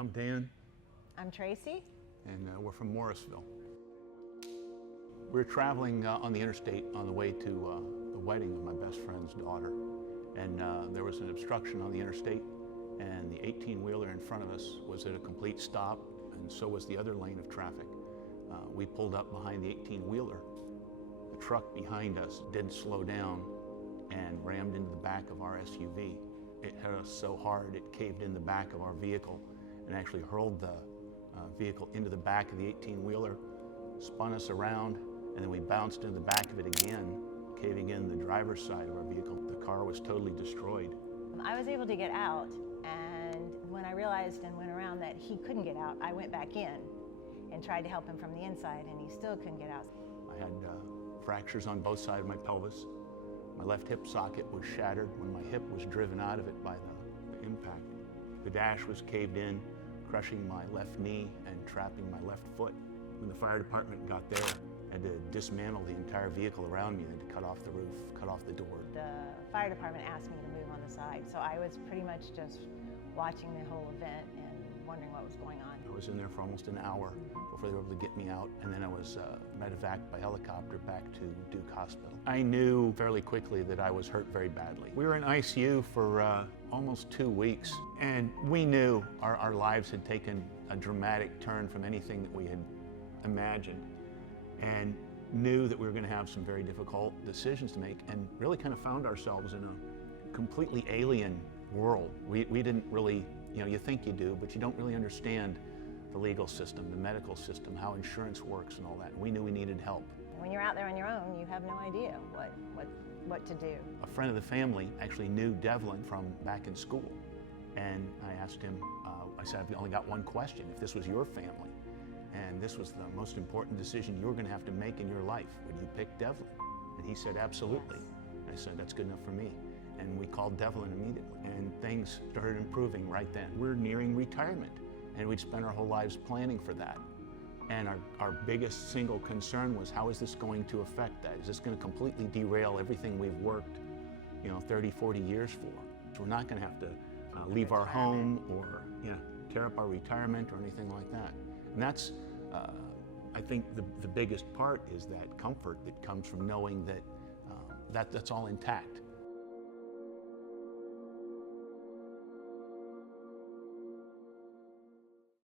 I'm Dan. I'm Tracy. And we're from Morrisville. We're traveling on the interstate on the way to the wedding of my best friend's daughter. And there was an obstruction on the interstate, and the 18-wheeler in front of us was at a complete stop, and so was the other lane of traffic. We pulled up behind the 18-wheeler. The truck behind us didn't slow down and rammed into the back of our SUV. It hit us so hard it caved in the back of our vehicle and actually hurled the vehicle into the back of the 18-wheeler, spun us around, and then we bounced into the back of it again, caving in the driver's side of our vehicle. The car was totally destroyed. I was able to get out, and when I realized and went around that he couldn't get out, I went back in and tried to help him from the inside, and he still couldn't get out. I had fractures on both sides of my pelvis. My left hip socket was shattered when my hip was driven out of it by the impact. The dash was caved in, crushing my left knee and trapping my left foot. When the fire department got there, I had to dismantle the entire vehicle around me and to cut off the roof, cut off the door. The fire department asked me to move on the side, so I was pretty much just watching the whole event and wondering what was going on. I was in there for almost an hour before they were able to get me out, and then I was medevaced by helicopter back to Duke Hospital. I knew fairly quickly that I was hurt very badly. We were in ICU for almost 2 weeks, and we knew our lives had taken a dramatic turn from anything that we had imagined, and knew that we were going to have some very difficult decisions to make, and really kind of found ourselves in a completely alien world. We didn't really, you think you do, but you don't really understand the legal system, the medical system, how insurance works and all that. We knew we needed help. When you're out there on your own, you have no idea what to do. A friend of the family actually knew Devlin from back in school, and I asked him, I said, I've only got one question. If this was your family, and this was the most important decision you were going to have to make in your life, would you pick Devlin? And he said, absolutely. Yes. And I said, that's good enough for me. And we called Devlin immediately, and things started improving right then. We're nearing retirement, and we'd spent our whole lives planning for that. And our biggest single concern was, how is this going to affect that? Is this going to completely derail everything we've worked 30, 40 years for? So we're not going to have to leave our home or tear up our retirement or anything like that. And that's, I think, the biggest part is that comfort that comes from knowing that that's all intact.